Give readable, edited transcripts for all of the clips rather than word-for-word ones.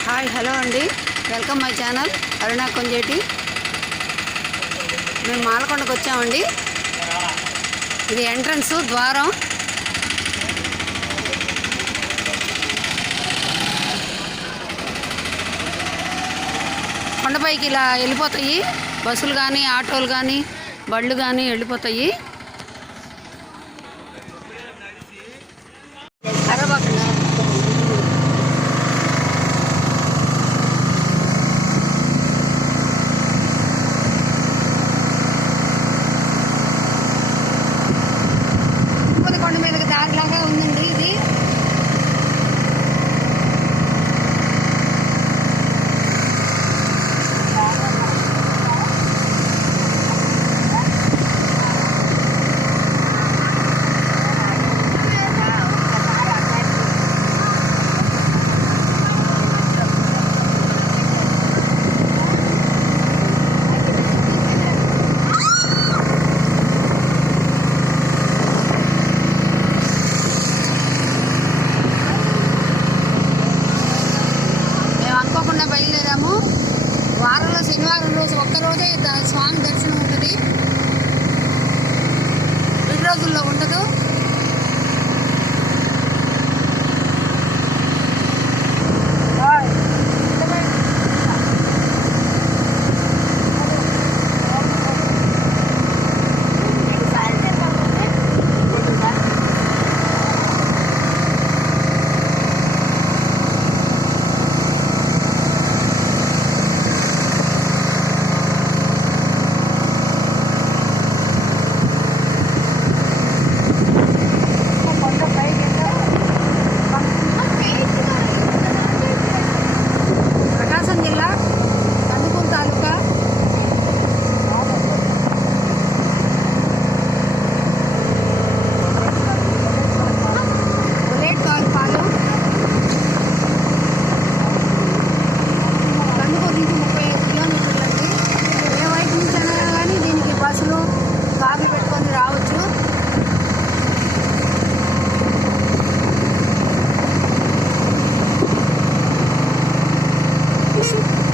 Hi hello अंडी welcome my channel Aruna Konjeti మేము మాలకొండకు వచ్చామండి ఇది ఎంట్రన్స్ ద్వారం కొండపైకి ఇలా వెళ్ళిపోతాయి బస్సులు గాని ఆటోలు గాని బళ్ళు గాని వెళ్ళిపోతాయి వారంలో శనివారం రోజు ఒక్కరోజే స్వామి దర్శనం ఉంటుంది రెండు రోజుల్లో ఉండదు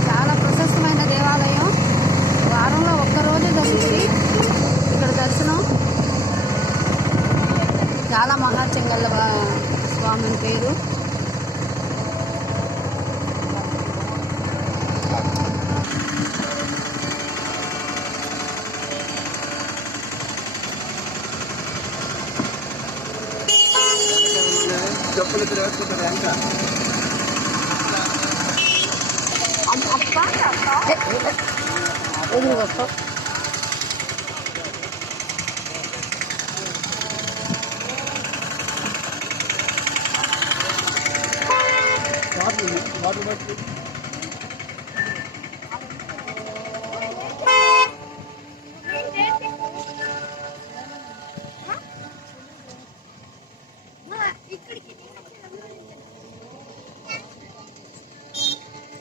చాలా ప్రశస్తమైన దేవాలయం వారంలో ఒక్కరోజే జరుగుతుంది ఇక్కడ దర్శనం చాలా మహత్యం గల స్వామి పేరు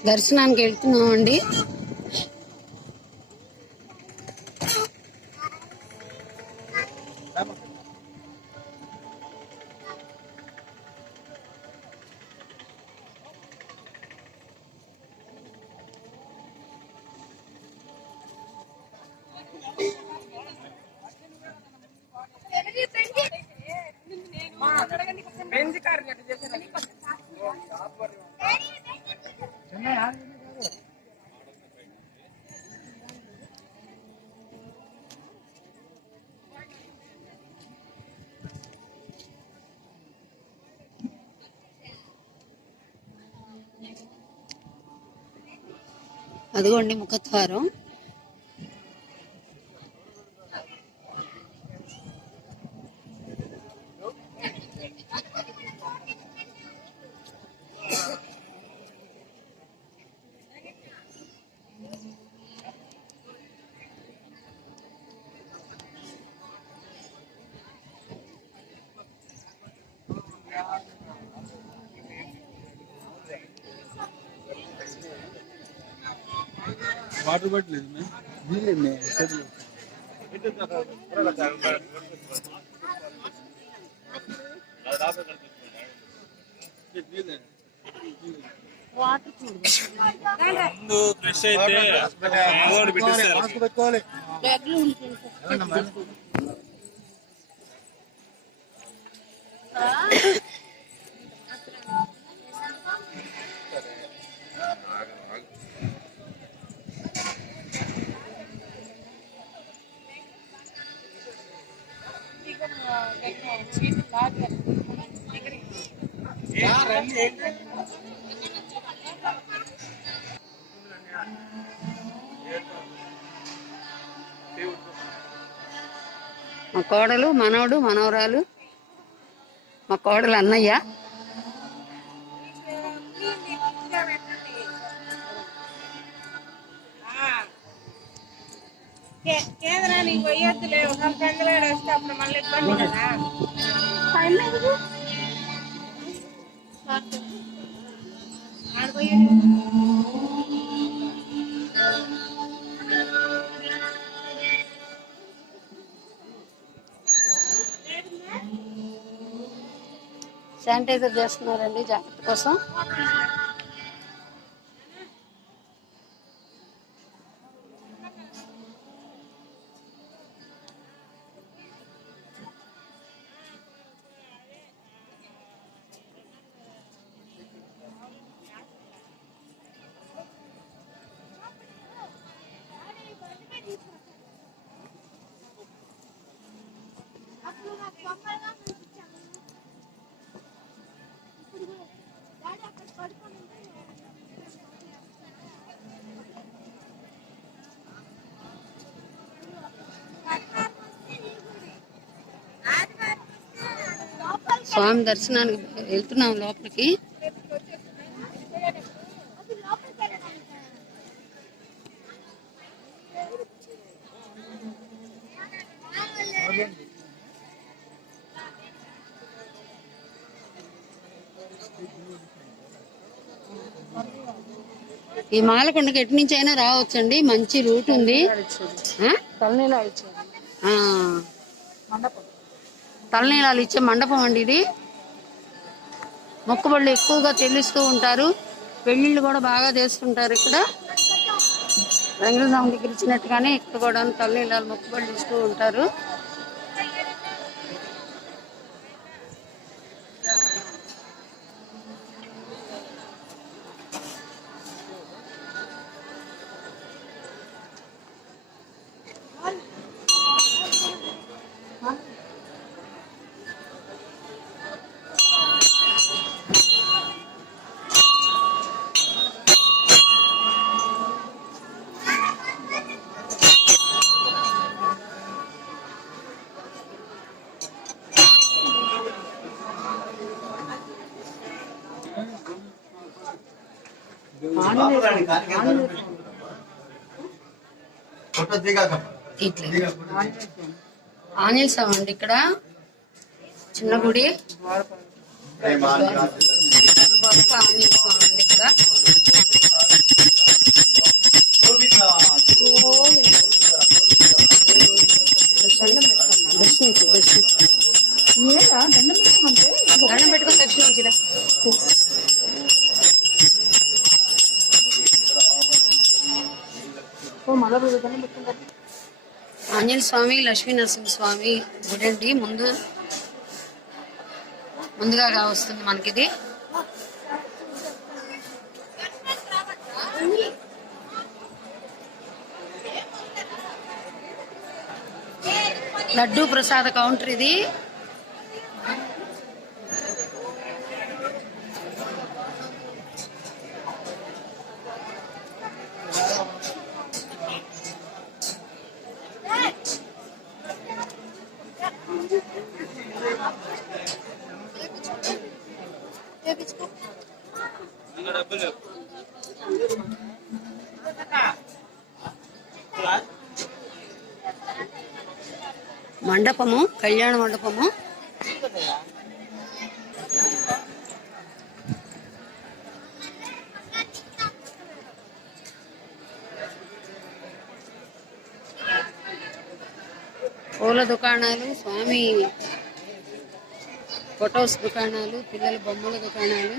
దర్శనానికి వెళ్తున్నామండి అదిగోండి ముఖద్వారం वाटर बॉटल में नीले में ముందు ఫ్రెష్ అయితే పెట్టేస్తారు. మా కోడలు, మనవడు, మనవరాలు, మా కోడలు అన్నయ్య. కేంద్రానికి పోయొద్దులే, ఒక పెందలాడు వస్తే అప్పుడు మళ్ళీ ఇబ్బంది కదా. శానిటైజర్ చేస్తున్నారండి జాగ్రత్త కోసం. స్వామి దర్శనానికి వెళ్తున్నాం లోపలికి. ఈ మాలకొండకి ఎటు నుంచి అయినా రావచ్చండి, మంచి రూట్ ఉంది. తలనీలాలు ఇచ్చే మండపం అండి ఇది. మొక్కుబళ్ళు ఎక్కువగా చెల్లిస్తూ ఉంటారు, పెళ్లిళ్ళు కూడా బాగా చేస్తుంటారు ఇక్కడ. వెంకటస్వామి దగ్గర ఇచ్చినట్టుగానే ఇక్కడ కూడా తలనీలాలు మొక్కుబళ్ళు ఇస్తూ ఉంటారు. ఆంజనేయ స్వామి అండి ఇక్కడ, చిన్న గుడి. ఆంజనేయ స్వామి అండి ఇక్కడ. దండం పెట్టుకొని దర్శించిరా. ఆంజనేయ స్వామి, లక్ష్మీ నరసింహ స్వామి గుడి అండి. ముందుగా వస్తుంది మనకిది. లడ్డూ ప్రసాద కౌంటర్ ఇది. మండపము, కళ్యాణ మండపము. పూల దుకాణాలు, స్వామి ఫొటోస్ దుకాణాలు, పిల్లల బొమ్మల దుకాణాలు.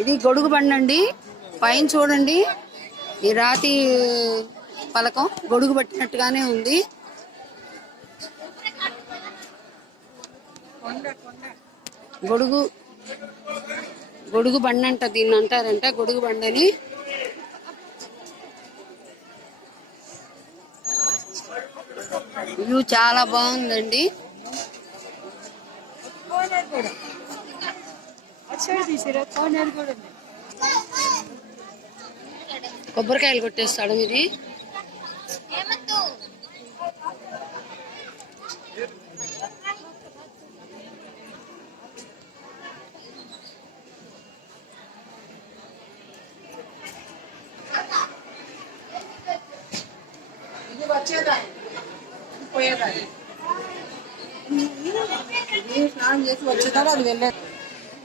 ఇది గొడుగు బండి అండి. పైన చూడండి, ఈ రాతి పలకం గొడుగు పట్టినట్టుగానే ఉంది. గొడుగు బండి అంట, దీన్ని అంటారంట గొడుగు బండి అని. వ్యూ చాలా బాగుందండి. కొబ్బరికాయలు కొట్టేస్తాడు ఇది.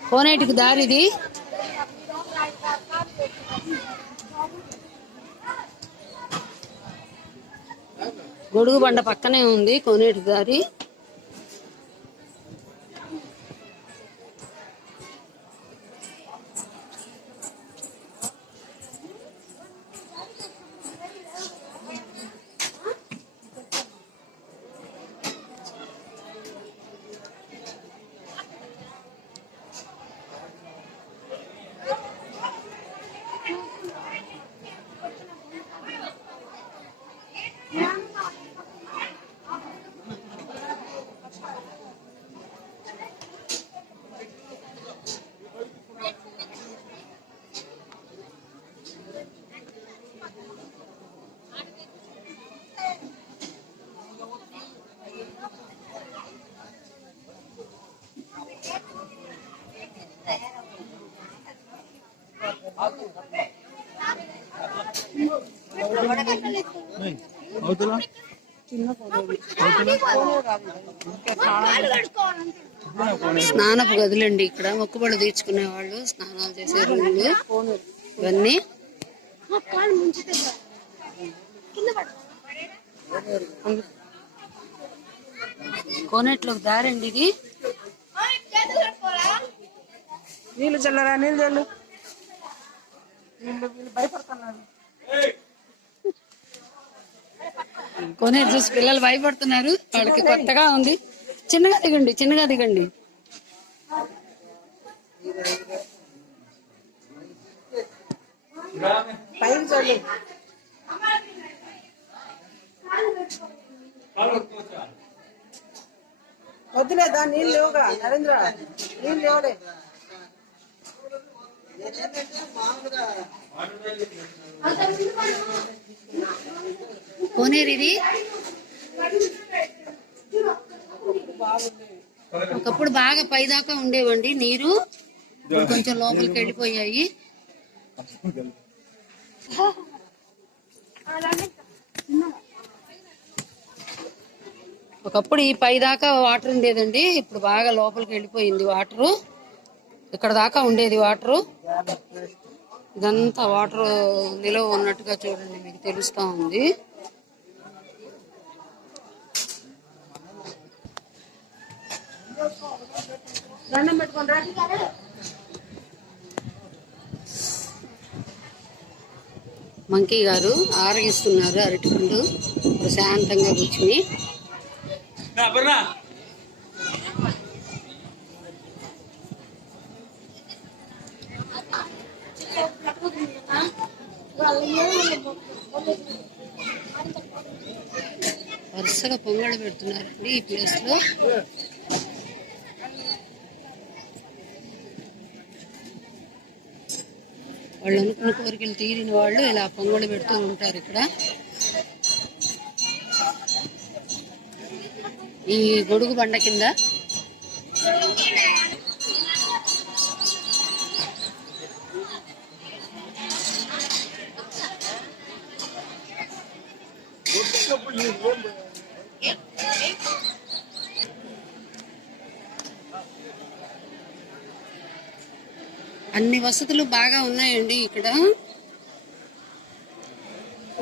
కోనేటికి దారిది. గొడుగు బండ పక్కనే ఉంది కోనేటి దారి. స్నానపు గదులండి ఇక్కడ. మొక్కుబడులు తీర్చుకునే వాళ్ళు స్నానాలు చేసే రూములు ఇవన్నీ. కోనేట్లోకి దారండి ఇది. నీళ్ళు చల్లరా, నీళ్ళు చల్లు. భయపడుతున్నారు. కోనేరు చూసి పిల్లలు భయపడుతున్నారు. వాళ్ళకి కొత్తగా ఉంది. చిన్నగా దిగండి, చిన్నగా దిగండి. వద్దులేదా, నీళ్ళు లేవుగా నరేంద్ర, నీళ్ళు లేవులే. కోనేరు ఇది. ఒకప్పుడు బాగా పైదాకా ఉండేవండి నీరు, ఇప్పుడు కొంచెం లోపలికి వెళ్ళిపోయాయి. ఒకప్పుడు ఈ పైదాకా వాటర్ ఉండేదండి, ఇప్పుడు బాగా లోపలికి వెళ్ళిపోయింది వాటరు. ఇక్కడ దాకా ఉండేది వాటరు. ఇదంతా వాటర్ నిలవ ఉన్నట్టుగా చూడండి, మీకు తెలుస్తా ఉంది. మంకీ గారు ఆరగిస్తున్నారు అరటిపండు ప్రశాంతంగా కూర్చుని. వరుసగా పొంగళ్ళు పెడుతున్నారండి ఈ ప్లేస్ లో. వాళ్ళు అనుకున్న కోరికలు తీరిన వాళ్ళు ఇలా పొంగళ్ళు పెడుతూ ఉంటారు ఇక్కడ. ఈ గొడుగు బండ కింద అన్ని వసతులు బాగా ఉన్నాయండి ఇక్కడ,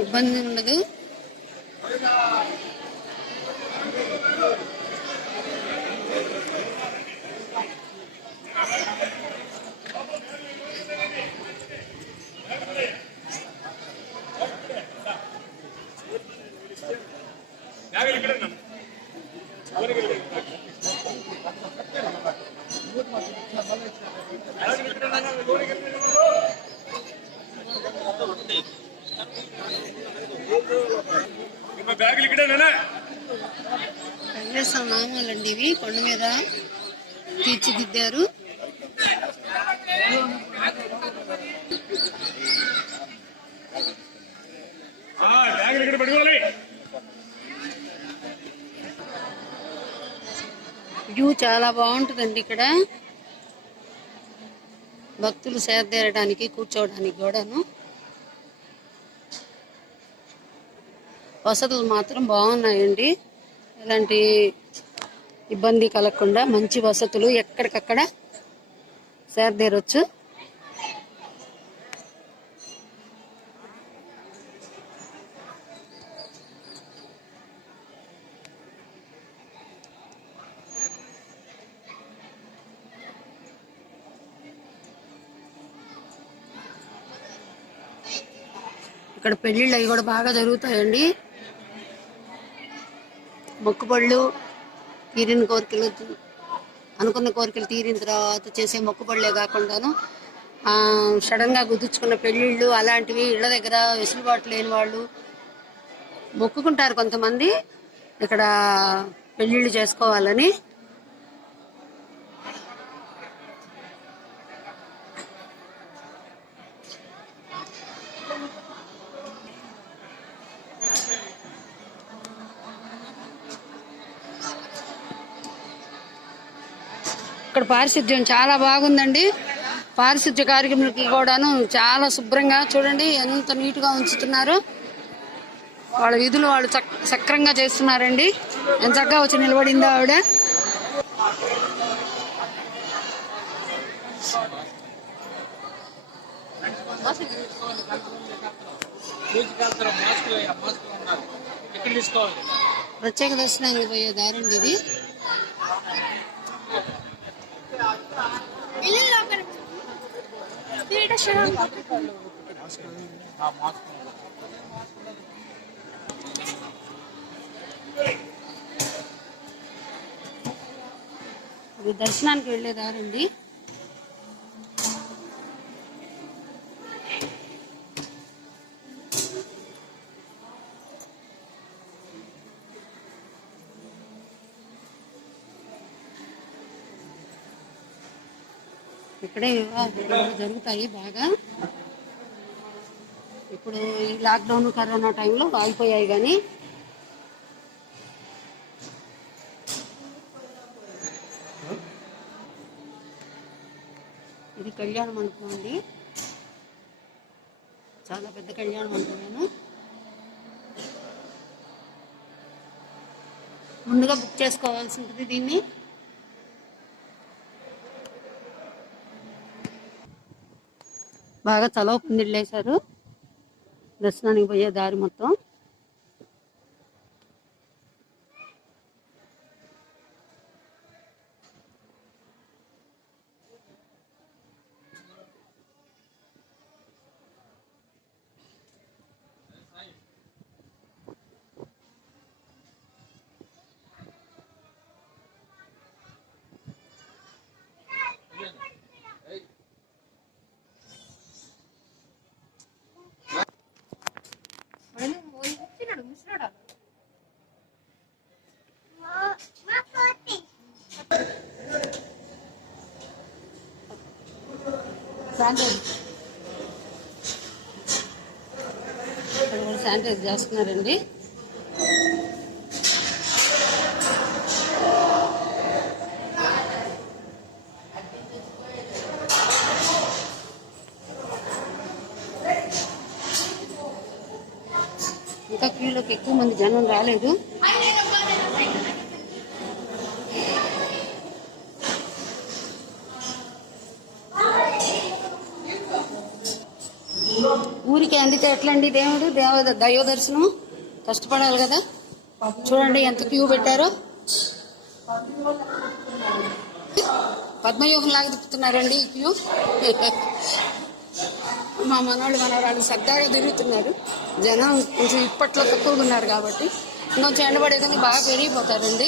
ఇబ్బంది ఉండదు. వెంకటేశ్వర నామాలండి ఇవి, కొండ మీద తీర్చిదిద్దారు. వ్యూ చాలా బాగుంటుందండి ఇక్కడ, భక్తులు సేదతీరడానికి కూర్చోవడానికి కూడాను వసతులు మాత్రం బాగున్నాయండి. ఎలాంటి ఇబ్బంది కలగకుండా మంచి వసతులు, ఎక్కడికక్కడ సేదతీరొచ్చు. ఇక్కడ పెళ్లిళ్ళు అవి కూడా బాగా జరుగుతాయండి. మొక్కుబళ్ళు తీరిన కోరికలు, అనుకున్న కోరికలు తీరిన తర్వాత చేసే మొక్కుబళ్ళే కాకుండాను సడన్ గా కుదుర్చుకున్న పెళ్లిళ్ళు అలాంటివి, ఇళ్ల దగ్గర వెసులుబాటు లేని వాళ్ళు మొక్కుకుంటారు కొంతమంది ఇక్కడ పెళ్లిళ్ళు చేసుకోవాలని. ఇక్కడ పారిశుద్ధ్యం చాలా బాగుందండి. పారిశుద్ధ్య కార్యక్రమాలకి కూడాను చాలా శుభ్రంగా, చూడండి ఎంత నీట్గా ఉంచుతున్నారు. వాళ్ళ విధులు వాళ్ళు సక్రంగా చేస్తున్నారండి. ఎంత చక్కగా వచ్చి నిలబడిందో ఆవిడ. ప్రత్యేక దర్శనానికి పోయే దారండి ఇది. ఇది దర్శనానికి వెళ్ళేదారండి. ఇక్కడే వివాహాలు జరుగుతాయి బాగా. ఇప్పుడు ఈ లాక్డౌన్ కరోనా టైంలో ఆగిపోయాయి, కానీ ఇది కళ్యాణ మండపం అండి, చాలా పెద్ద కళ్యాణ మండపమేను. ముందుగా బుక్ చేసుకోవాల్సి ఉంటుంది దీన్ని. బాగా చలవ పందిళ్ళు వేశారు దర్శనానికి పోయే దారి మొత్తం. శానిటైజ్ చేస్తున్నారండి. ఇంకా క్యూలోకి ఎక్కువ మంది జనం రాలేదు. ఊరికి అందితే ఎట్లండి దైవ దర్శనం కష్టపడాలి కదా. చూడండి ఎంత క్యూ పెట్టారో. పద్మవ్యూహం లాగా తిప్పుతున్నారండి ఈ క్యూ. మా మనవాళ్ళు సరదాగా తిరుగుతున్నారు. జనం కొంచెం ఇప్పట్లో తక్కువగా ఉన్నారు కాబట్టి ఇంకొంచెం ఎండబడేదని బాగా పెరిగిపోతారండి.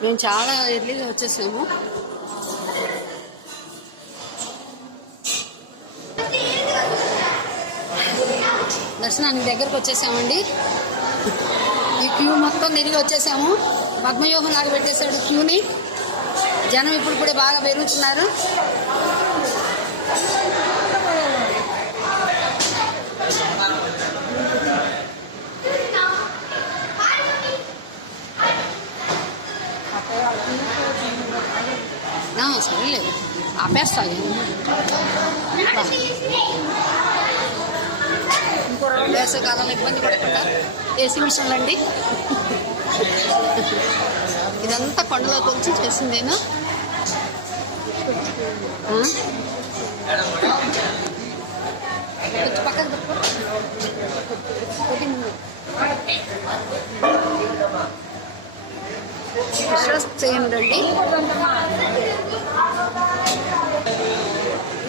మేము చాలా ఎర్లీగా వచ్చేసాము. దర్శనానికి దగ్గరకు వచ్చేసామండి. ఈ క్యూ మొత్తం తిరిగి వచ్చేసాము. పద్మవ్యూహం లాగా పెట్టేశాడు క్యూని. జనం ఇప్పుడు కూడా బాగా పెరుగుతున్నారు. సరేలేదు ఆపేస్తాయి. వేసవికాలంలో ఇబ్బంది పడకుండా ఏసీ మిషన్లు అండి. ఇదంతా కొండలో కొలిచి చేసిందేనా. పక్కన చేయండి.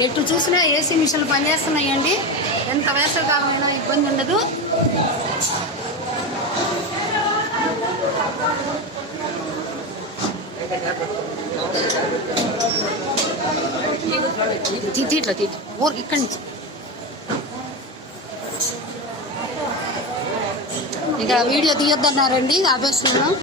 ఎటు చూసినా ఏసీ మిషన్లు పనిచేస్తున్నాయండి. ఎంత వేసవికాలం అయినా ఇబ్బంది ఉండదు. ఊరికి ఇక్కడి నుంచి ఇక వీడియో తీయొద్దన్నారండి ఆపేస్తున్నాను.